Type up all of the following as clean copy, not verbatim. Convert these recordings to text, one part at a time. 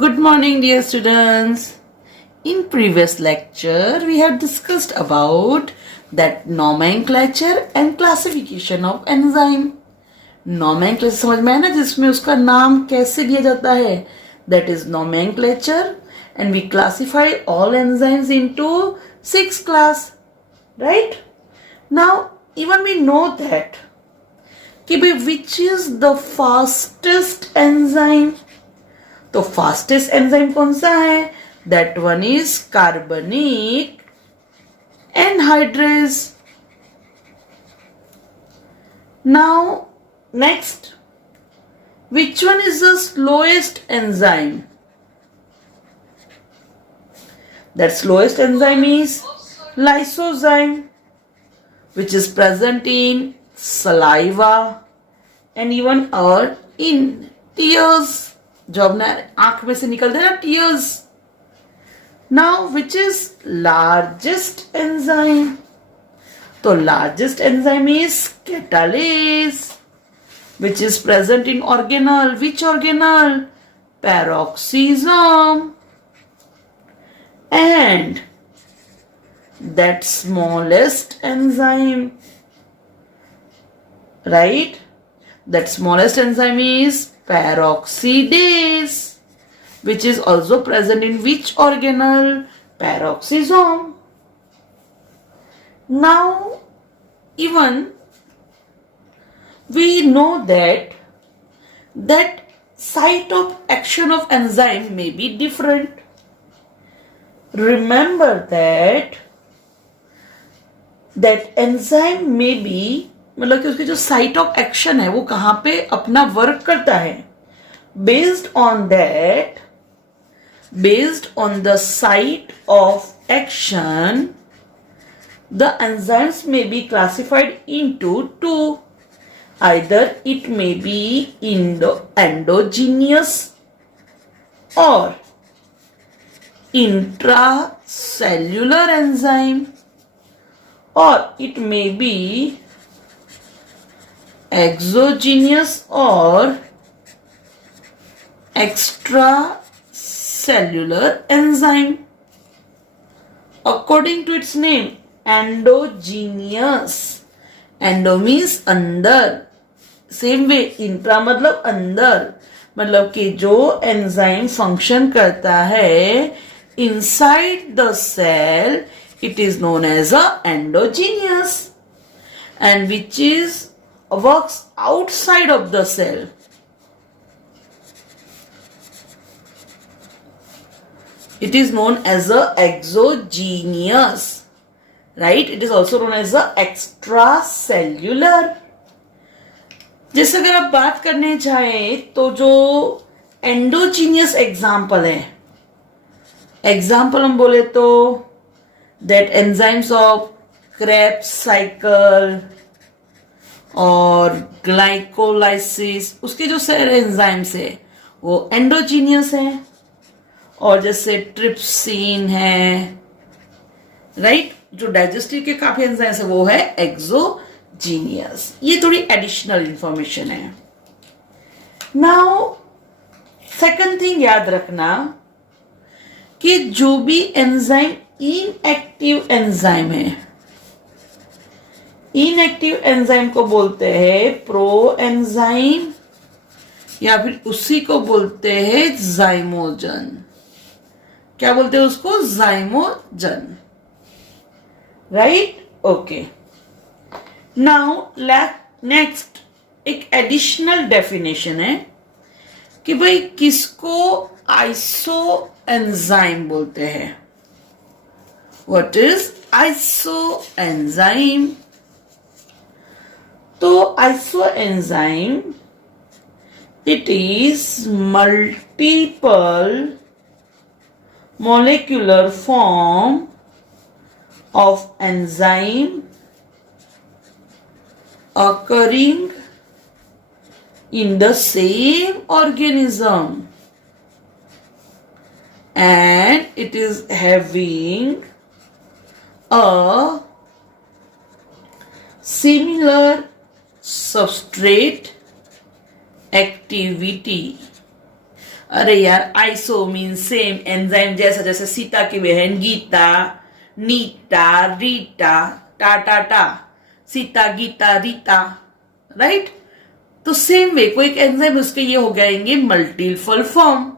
Good morning, dear students. In previous lecture, we have discussed about that nomenclature and classification of enzyme. Nomenclature समझ में है ना, जिसमें उसका नाम कैसे दिया जाता है. That is nomenclature, and we classify all enzymes into 6 class, right? Now, even we know that कि भाई which is the fastest enzyme. तो फास्टेस्ट एंजाइम कौन सा है? That one is carbonic anhydrase. Now next, which one is the slowest enzyme? That slowest enzyme is lysozyme, which is present in saliva and even in tears. जो अपने आंख में से निकलते हैं ना, tears. Now which is largest enzyme? तो largest enzyme is catalase, which is present in organelle. Which organelle? Peroxisome. And that smallest enzyme, right, that smallest enzyme is peroxidase, which is also present in which organelle? Peroxisome. Now, even we know that site of action of enzyme may be different. Remember that enzyme may be, मतलब कि उसकी जो site of action है वो कहां पे अपना work करता है. Based on the site of action, the enzymes may be classified into two. Either it may be endogenous or intracellular enzyme, or it may be exogenous or extracellular enzyme. According to its name, endogenous. Endo means अंदर. Same way, intra मतलब अंदर, मतलब कि जो enzyme function करता है inside the cell, it is known as a endogenous, and which is works outside of the cell, it is known as a exogenous, right? It is also known as a extracellular. जैसे अगर आप बात करने जाए तो जो endogenous example है, example हम बोले तो that enzymes of Krebs cycle और ग्लाइकोलाइसिस, उसके जो सारे एंजाइम्स है वो एंडोजीनियस है. और जैसे ट्रिप्सिन है, राइट, जो डाइजेस्टिव के काफी एंजाइम्स है वो है एक्सोजीनियस. ये थोड़ी एडिशनल इंफॉर्मेशन है. नाउ सेकंड थिंग याद रखना कि जो भी एंजाइम इनएक्टिव एंजाइम है, इनएक्टिव एंजाइम को बोलते हैं प्रो एंजाइम, या फिर उसी को बोलते हैं जाइमोजन. क्या बोलते हैं उसको? Zymogen, right? Okay. Now next एक एडिशनल डेफिनेशन है कि भाई किसको आइसो एंजाइम बोलते हैं. What is iso enzyme? तो isoenzyme, it is multiple molecular form of enzyme occurring in the same organism, and it is having a similar substrate activity. अरे यार आइसो मीन सेम, एंजाइम जैसा, जैसे सीता की बहन गीता, नीता, रीटा, टा टा टा, सीता, गीता, रीता, राइट। तो सेम वे कोई एक एंजाइम उसके ये हो जाएंगे मल्टीपल फॉर्म,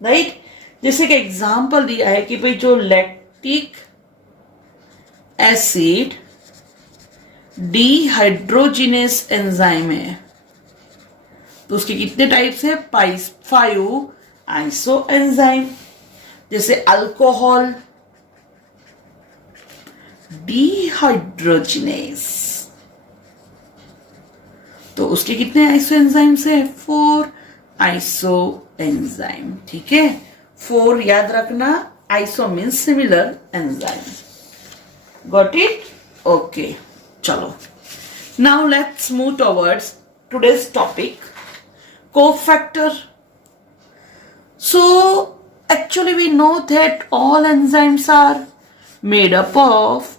राइट। जैसे कि एग्जांपल दिया है कि भाई जो लैक्टिक एसिड डिहाइड्रोजिनेस एंजाइम है, तो उसके कितने टाइप्स है? 5 आइसो एंजाइम। जैसे अल्कोहल डिहाइड्रोजिनेस, तो उसके कितने आइसो एंजाइम्स है? 4 आइसो एंजाइम। ठीक है, 4 याद रखना। Iso means similar enzyme. Got it? Okay, चलो now let's move towards today's topic, cofactor. So actually we know that all enzymes are made up of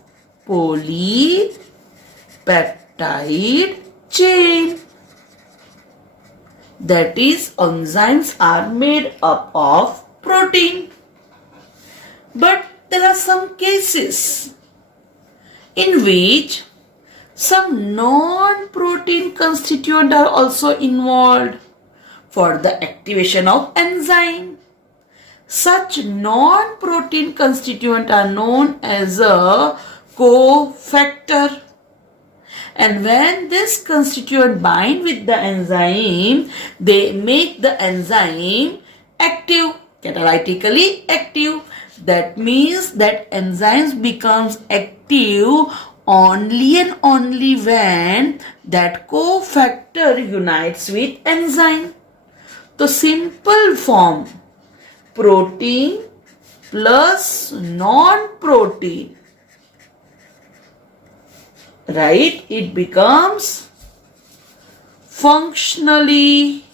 polypeptide chain. That is, enzymes are made up of protein. But there are some cases in which some non-protein constituents are also involved for the activation of enzyme. Such non-protein constituents are known as a cofactor. And when this constituent bind with the enzyme, they make the enzyme active, catalytically active. That means that enzymes becomes active only and only when that cofactor unites with enzyme. तो simple form, protein plus non protein, right? It becomes functionally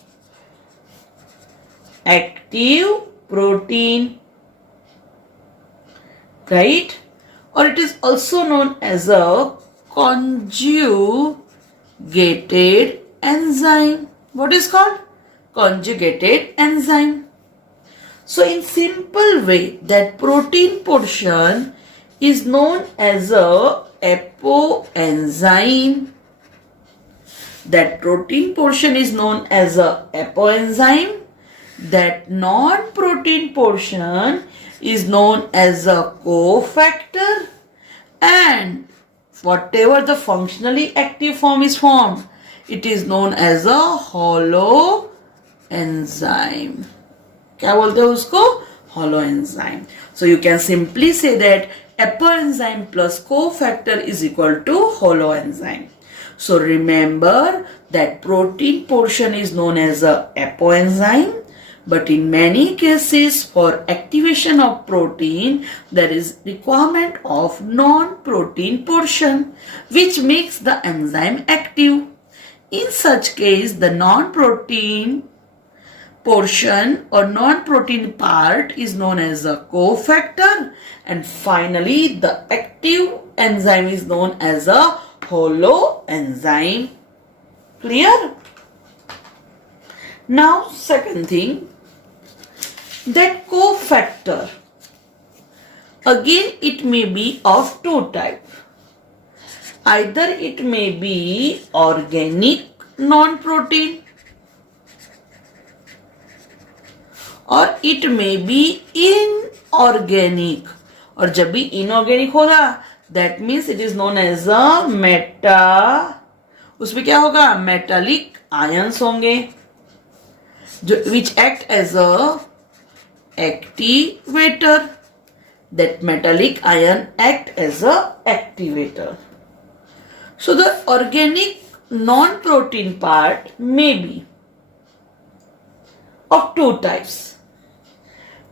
active protein, right? Or it is also known as a conjugated enzyme. What is called? Conjugated enzyme. So in simple way, that protein portion is known as a apoenzyme. That protein portion is known as a apoenzyme. That non-protein portion is known as a cofactor. And whatever the functionally active form is formed, it is known as a hollow enzyme. क्या बोलते हैं उसको? Hollow enzyme. So you can simply say that apoenzyme plus cofactor is equal to hollow enzyme. So remember that protein portion is known as a apoenzyme, but in many cases for activation of protein there is requirement of non-protein portion which makes the enzyme active. In such case the non-protein portion or non-protein part is known as a cofactor, and finally the active enzyme is known as a holoenzyme. Clear? Now second thing, that cofactor, again it may be of two types. Either it may be organic non-protein or it may be inorganic. और जब भी inorganic होगा that means it is known as a उसमें क्या होगा? Metallic ions होंगे जो which act as a activator. That metallic ion act as a activator. So the organic non-protein part may be of two types,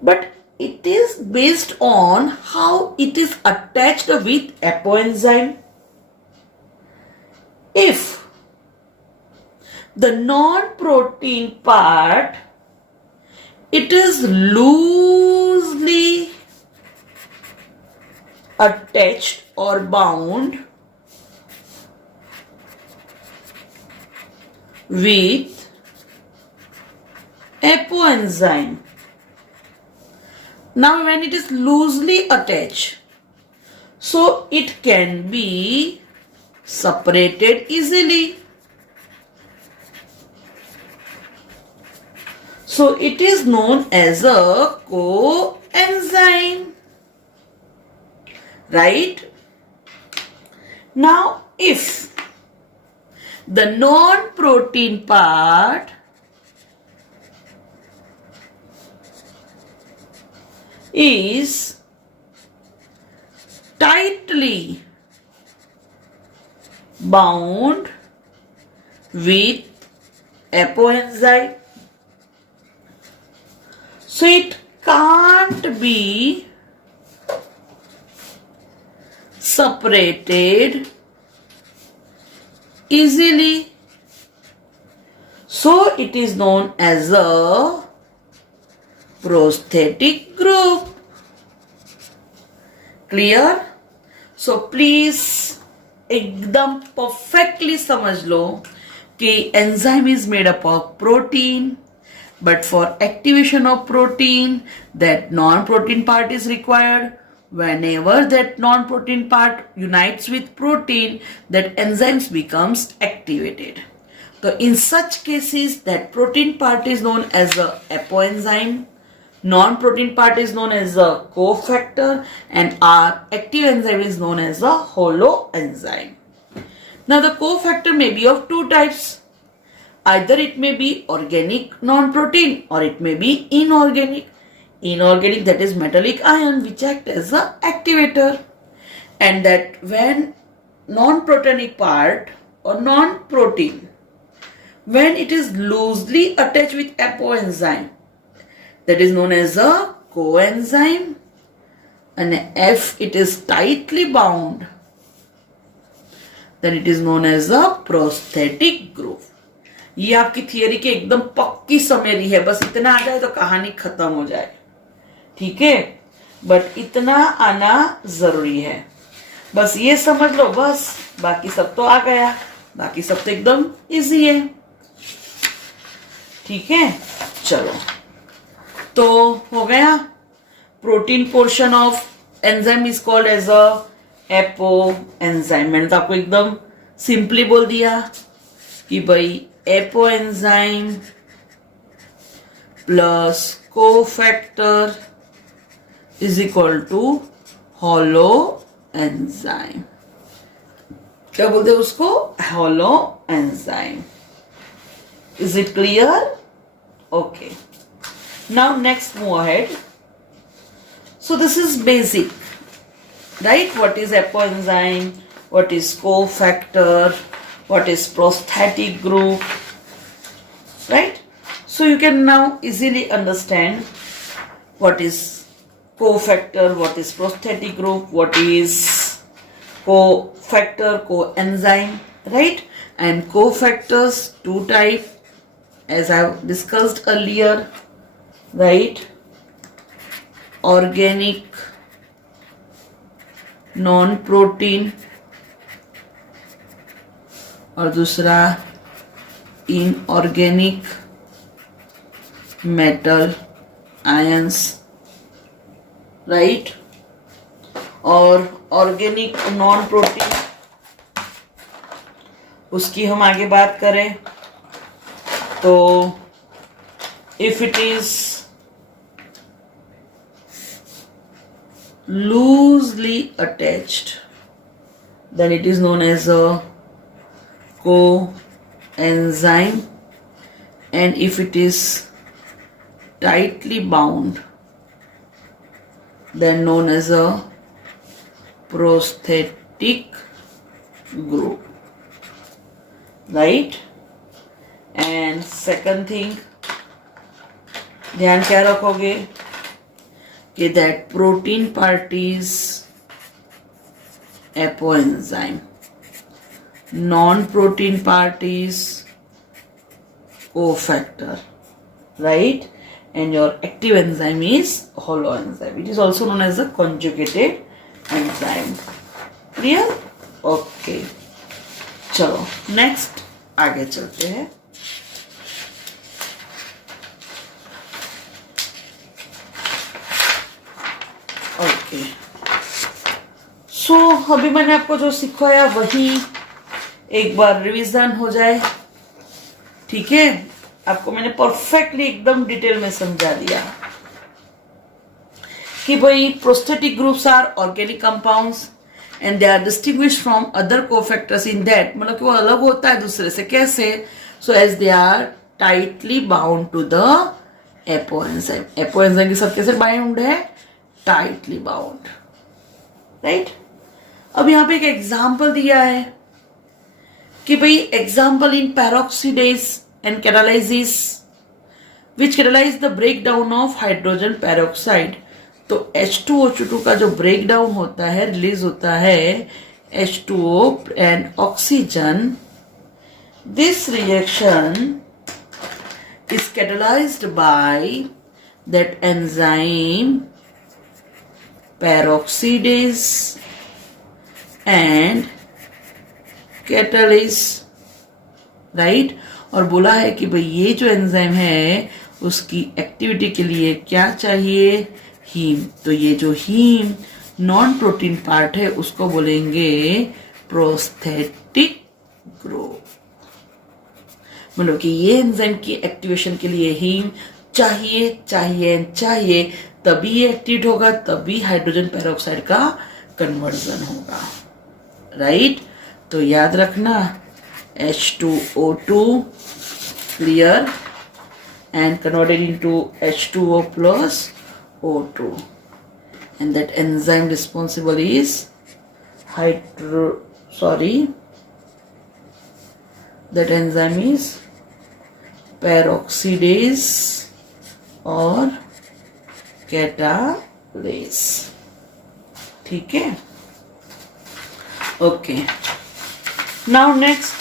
but it is based on how it is attached with apoenzyme. If the non-protein part, it is loosely attached or bound with apoenzyme. Now when it is loosely attached, so it can be separated easily. So it is known as a coenzyme. Right? Now if the non-protein part is tightly bound with apoenzyme, so it can't be separated easily. So it is known as a prosthetic group. Clear? So please एकदम perfectly समझ लो कि enzyme is made up of protein, but for activation of protein, that non-protein part is required. Whenever that non-protein part unites with protein, that enzymes becomes activated. So in such cases, that protein part is known as a apoenzyme, non-protein part is known as a cofactor, and our active enzyme is known as a holoenzyme. Now the cofactor may be of two types. Either it may be organic non-protein or it may be inorganic. Inorganic, that is metallic ion, which act as a activator. And that when non-protonic part or non-protein, when it is loosely attached with apoenzyme, that is known as a coenzyme. And if it is tightly bound, then it is known as a prosthetic group. ये आपकी theory की एकदम पक्की summary है, बस इतना आ जाए तो कहानी खत्म हो जाए. ठीक है, बट इतना आना जरूरी है. बस ये समझ लो, बस बाकी सब तो आ गया, बाकी सब तो एकदम इजी है. ठीक है, चलो तो हो गया. Protein portion of enzyme is called as a apoenzyme. मैंने तो आपको एकदम सिंपली बोल दिया कि भाई apoenzyme plus cofactor is equal to hollow enzyme. क्या बोलते हैं उसको? Hollow enzyme. Is it clear? Okay, now next move ahead. So this is basic, right? What is apoenzyme, what is cofactor, what is prosthetic group, right? So you can now easily understand what is cofactor, what is prosthetic group, what is cofactor, coenzyme, right? And cofactors, two type, as I have discussed earlier, right? Organic non-protein और दूसरा inorganic metal ions, right? और organic non-protein, उसकी हम आगे बात करें तो if it is loosely attached, then it is known as a coenzyme, and if it is tightly bound, then known as a prosthetic group, right? And second thing, ध्यान क्या रखोगे कि that protein part is apoenzyme, non-protein part is cofactor, right? And your active enzyme is holoenzyme. It is also known as a conjugated enzyme. Clear? Okay. चलो next आगे चलते हैं. Okay, सो अभी मैंने आपको जो सिखाया वही एक बार रिवीजन हो जाए, ठीक है। आपको मैंने परफेक्टली एकदम डिटेल में समझा दिया कि भाई prosthetic groups are organic compounds and they are distinguish from other cofactors in that, मतलब कि वो अलग होता है दूसरे से, कैसे? So as they are tightly bound to the apoenzyme. Apoenzyme के साथ कैसे बाउंड है? Tightly bound, right. अब यहां पे एक एग्जाम्पल दिया है कि भाई example in peroxidase and catalysis which catalyse the break down of hydrogen peroxide. तो H2O2 का जो ब्रेक डाउन होता है, रिलीज होता है H2O and oxygen, this reaction is catalyzed by that enzyme peroxidase and catalase, right. और बोला है कि भाई ये जो एंजाइम है उसकी एक्टिविटी के लिए क्या चाहिए? हीम। तो ये जो हीम नॉन प्रोटीन पार्ट है उसको बोलेंगे प्रोस्थेटिक ग्रुप। मतलब कि ये एंजाइम की एक्टिवेशन के लिए हीम चाहिए चाहिए चाहिए, तभी ये एक्टिवेट होगा, तभी हाइड्रोजन पेरोक्साइड का कन्वर्जन होगा, राइट। तो याद रखना H2O2 clear and converted into H2O plus O2, and that enzyme responsible is that enzyme is peroxidase or catalase, ठीक है। Okay, now next,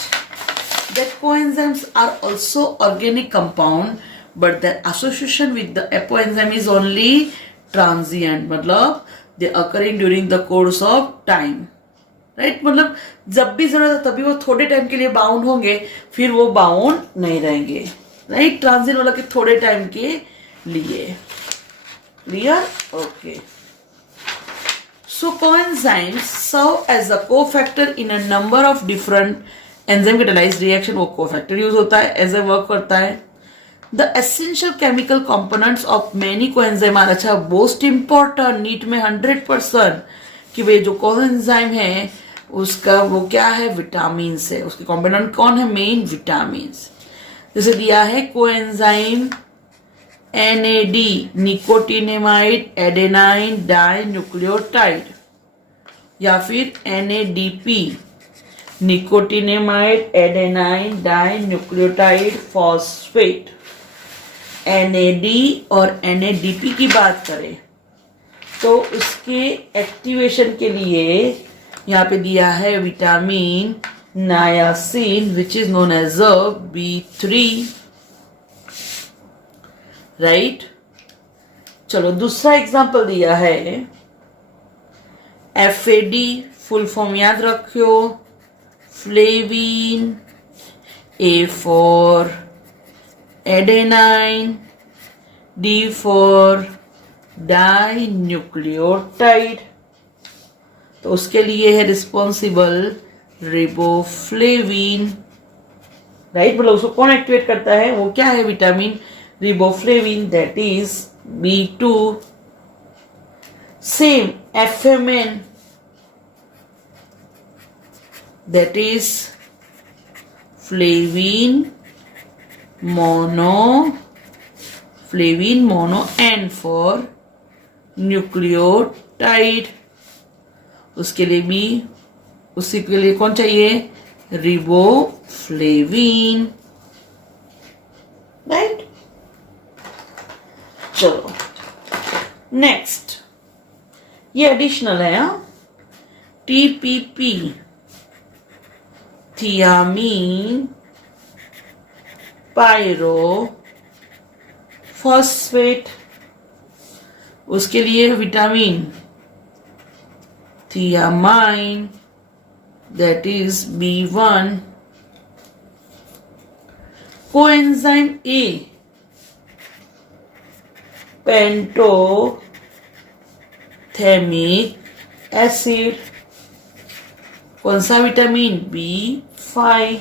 that coenzymes are also organic compound but their association with the apoenzyme is only transient, मतलब they occurring during the course of time, right. मतलब जब भी जरूरत है तभी वो थोड़े टाइम के लिए बाउंड होंगे, फिर वो बाउंड नहीं रहेंगे, राइट। ट्रांजिएंट वाला कि थोड़े टाइम के लिए, clear? Okay, so coenzymes serve as a cofactor in a number of different enzyme catalysed reaction. वो कोफैक्टर यूज होता है, एज ए वर्क करता है। The essential chemical components of many coenzyme are, अच्छा मोस्ट इंपॉर्टेंट, नीट में 100% कि भाई जो कोएंजाइम है उसका वो क्या है? विटामिन है। उसके कंपोनेंट कौन है? Main vitamin. जैसे दिया है coenzyme NAD, nicotinamide adenine dinucleotide, या फिर NADP, nicotinamide adenine dinucleotide phosphate. NAD और NADP की बात करें तो उसके एक्टिवेशन के लिए यहाँ पे दिया है vitamin niacin which is known as a B3, right. चलो दूसरा एग्जांपल दिया है FAD, फुल फॉर्म याद रखियो, flavin, A for adenine, D for dinucleotide. तो उसके लिए है रिस्पॉन्सिबल रिबोफ्लेविन, राइट। मतलब उसको कौन एक्टिवेट करता है? वो क्या है? Vitamin riboflavin, that is B2। Same FMN, that is flavin mono N for nucleotide. उसके लिए भी उसी के लिए कौन चाहिए? Riboflavin, right. चलो नेक्स्ट, ये एडिशनल है, TPP, थियामीन पायरोफॉस्फेट। उसके लिए vitamin thiamine, that is B1। Coenzyme A, thymic acid. कौन सा vitamin? B5।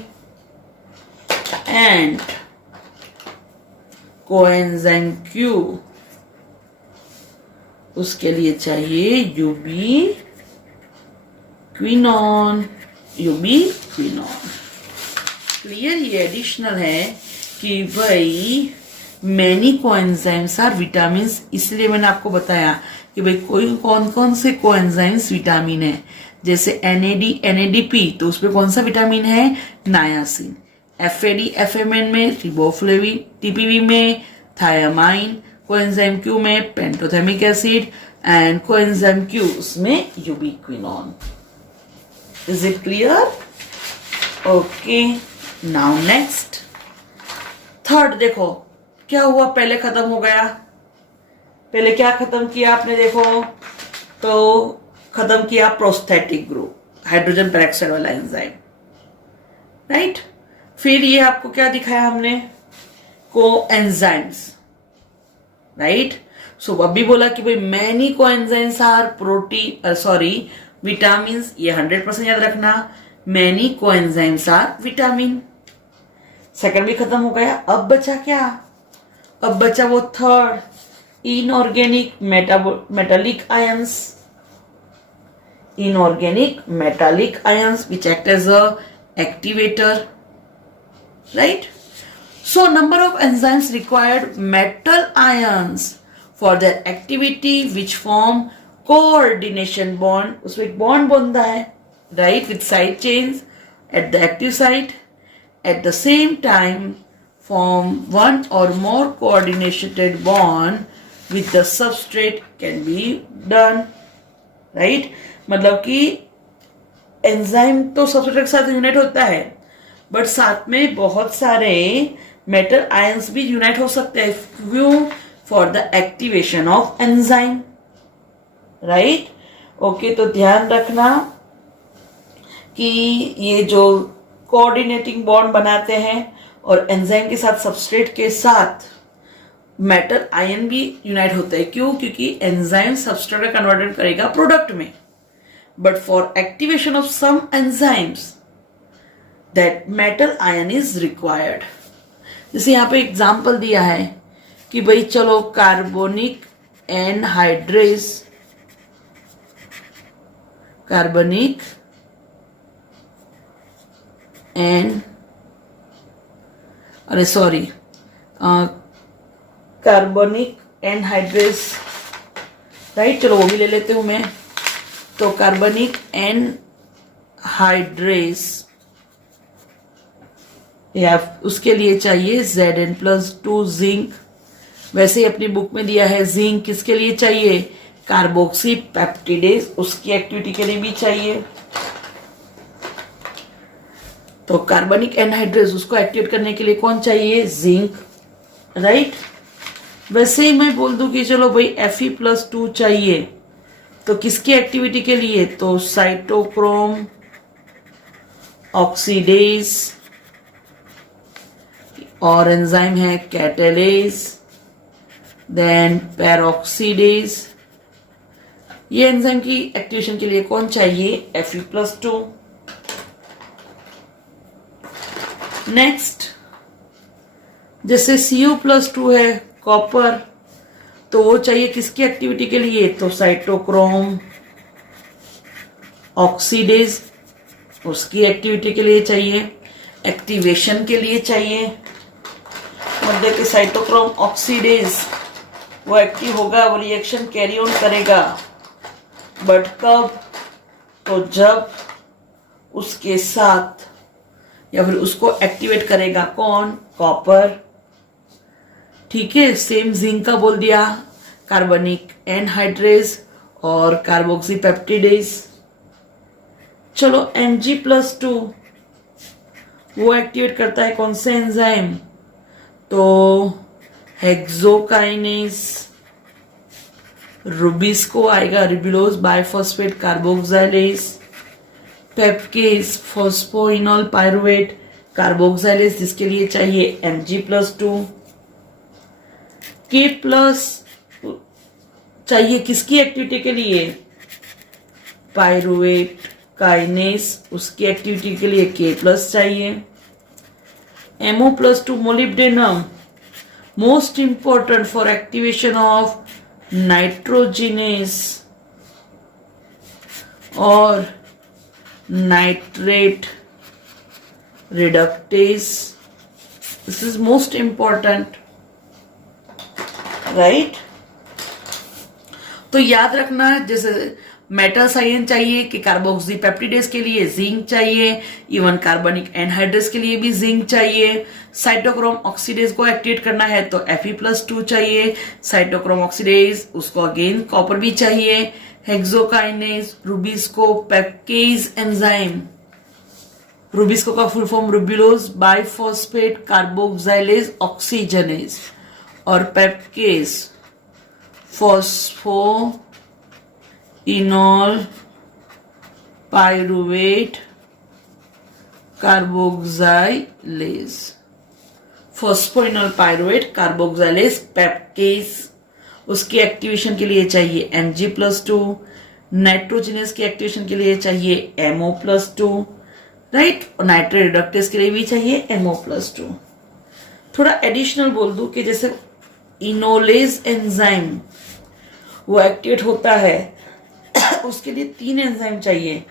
And coenzyme Q, उसके लिए चाहिए यूबीक्विनोन। क्लियर? ये एडिशनल है कि भाई मैनी कोएंजाइम्स आर विटामिन्स, इसलिए मैंने आपको बताया कि भाई कौन कौन से कोएंजाइम्स विटामिन है। जैसे NAD तो उसमें कौन सा विटामिन है? नायासिन। FAD FMN में रिबोफ्लेविन, TPV में थायामाइन, कोएंजाइम Q में पेंटोथेमिक एसिड एंड कोएंजाइम Q उसमें यूबिक्विनोन। Is it clear? Okay, now next third. देखो क्या हुआ, पहले खत्म हो गया। पहले क्या खत्म किया आपने? देखो तो खत्म किया प्रोस्थेटिक ग्रुप, हाइड्रोजन पेरोक्साइड वाला एंजाइम, राइट। फिर ये आपको क्या दिखाया हमने? Coenzymes, right. सो अभी बोला कि भाई मैनी कोएंजाइम्स आर विटामिन, ये 100% याद रखना, many coenzymes are vitamin. Second भी खत्म हो गया। अब बचा क्या? अब बचा वो third, inorganic metallic ions which act as a activator, right? So number of enzymes required metal ions for their activity which form coordination bond, उसमें एक bond बनता है, right, with side chains at the active site, at the same time form one or more coordinated bond with the substrate can be done, right? मतलब कि enzyme तो substrate के साथ unite होता है, बट साथ में बहुत सारे मेटल आयंस भी यूनाइट हो सकते हैं। क्यों? For the activation of enzyme, right. Okay, तो ध्यान रखना कि ये जो कोऑर्डिनेटिंग बॉन्ड बनाते हैं और एंजाइम के साथ सबस्ट्रेट के साथ मेटल आयन भी यूनाइट होते हैं। क्यों? क्योंकि एंजाइम सबस्ट्रेट में कन्वर्ट करेगा प्रोडक्ट में, but for activation of some enzymes that metal ion is required. जैसे यहाँ पे एग्जाम्पल दिया है कि भाई चलो कार्बोनिक एनहाइड्रेस, राइट, चलो वो भी ले लेते हूं मैं। तो कार्बनिक एनहाइड्रेस या उसके लिए चाहिए Zn+2 जिंक। वैसे ही अपनी बुक में दिया है जिंक किसके लिए चाहिए? कार्बोक्सी पेप्टिडेज, उसकी एक्टिविटी के लिए भी चाहिए। तो कार्बनिक एनहाइड्रेस उसको एक्टिवेट करने के लिए कौन चाहिए? Zinc, right. वैसे ही मैं बोल दूं कि चलो भाई Fe+2 चाहिए, तो किसकी एक्टिविटी के लिए? तो साइटोक्रोम ऑक्सीडेज और एंजाइम है कैटालेज, देन पेरोक्सीडेज। ये एंजाइम की एक्टिवेशन के लिए कौन चाहिए? Fe+2। नेक्स्ट, जैसे Cu+2 है कॉपर, तो वो चाहिए किसकी एक्टिविटी के लिए? तो साइटोक्रोम ऑक्सीडेज, उसकी एक्टिविटी के लिए चाहिए, एक्टिवेशन के लिए चाहिए। मतलब कि साइटोक्रोम ऑक्सीडेज वो एक्टिव होगा, वो रिएक्शन कैरी ऑन करेगा, बट कब? तो जब उसके साथ या फिर उसको एक्टिवेट करेगा कौन? कॉपर, ठीक है। सेम जिंक का बोल दिया, कार्बनिक एनहाइड्रेस और कार्बोक्सी पेप्टिडेज। चलो Mg+2 वो एक्टिवेट करता है कौन से एंजाइम? तो हेक्सोकाइनेज, रुबिस्को आएगा, ribulose biphosphate carboxylase, PEPcase phosphoenol pyruvate carboxylase, जिसके लिए चाहिए Mg+2। K+ चाहिए किसकी एक्टिविटी के लिए, पायरुवेट काइनेस, उसकी एक्टिविटी के लिए K+ चाहिए। MO+2 molybdenum, most important for activation of nitrogenase और nitrate reductase, this is most important, right. तो याद रखना, जैसे मेटल्स आयन चाहिए कि कार्बोक्सी पेप्टिडेज के लिए जिंक चाहिए, इवन कार्बनिक एनहाइड्रेस के लिए भी जिंक चाहिए। साइटोक्रोम ऑक्सीडेज को एक्टिवेट करना है तो Fe+2 चाहिए। साइटोक्रोम ऑक्सीडेज उसको अगेन कॉपर भी चाहिए। Hexokinase, rubisco PEPcase enzyme, rubisco का full form ribulose biphosphate carboxylase oxygenase, और PEPcase phospho enol pyruvate carboxylase, phosphoenol pyruvate carboxylase PEPcase, उसकी एक्टिवेशन के लिए चाहिए Mg+2, नाइट्रोजिनस की एक्टिवेशन के लिए चाहिए MO+2, राइट, और नाइट्रेट रिडक्टेस के लिए भी चाहिए MO+2। थोड़ा एडिशनल बोल दूं कि जैसे इनोलेज एंजाइम वो एक्टिवेट होता है उसके लिए 3 एंजाइम चाहिए,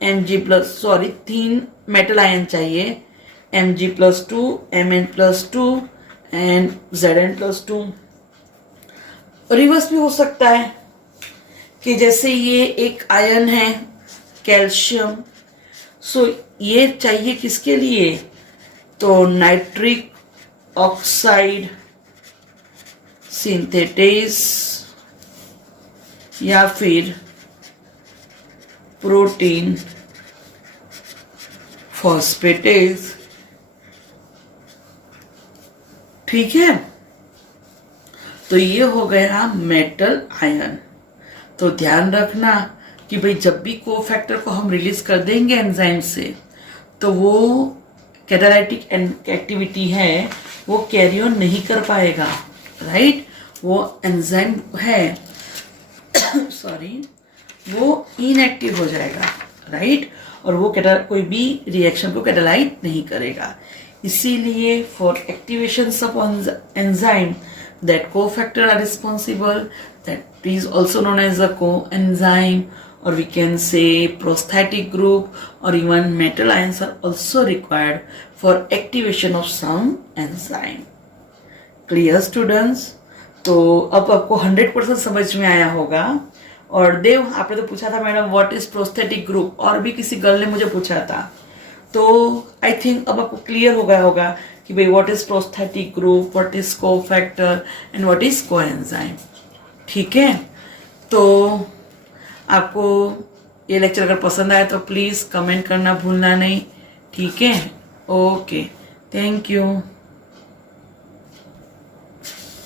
3 मेटल आयन चाहिए, Mg+2, Mn+2 and Zn+2। Reverse भी हो सकता है कि जैसे ये एक आयन है कैल्शियम, सो ये चाहिए किसके लिए, तो नाइट्रिक ऑक्साइड सिंथेटेज या फिर प्रोटीन फॉस्फेटेज, ठीक है। तो ये हो गया मेटल आयन। तो ध्यान रखना कि भाई जब भी कोफैक्टर को हम रिलीज कर देंगे एंजाइम से तो वो कैटालाइटिक एक्टिविटी है वो कैरी ऑन नहीं कर पाएगा, राइट। वो एंजाइम है सॉरी वो इनएक्टिव हो जाएगा, राइट, और वो कोई भी रिएक्शन को कैटालाइट नहीं करेगा। इसीलिए for activation of enzyme that cofactor are responsible, that is also known as a coenzyme, or we can say prosthetic group, or even metal ions are also required for activation of some enzyme. Clear students? तो अब आपको 100% समझ में आया होगा। और देव आपने तो पूछा था madam what is prosthetic group, और भी किसी गर्ल ने मुझे पूछा था, तो आई थिंक अब आपको क्लियर हो गया होगा कि भाई what is prosthetic group, what is cofactor and what is coenzyme, ठीक है। तो आपको ये लेक्चर अगर पसंद आया तो प्लीज कमेंट करना भूलना नहीं, ठीक है। Okay, thank you.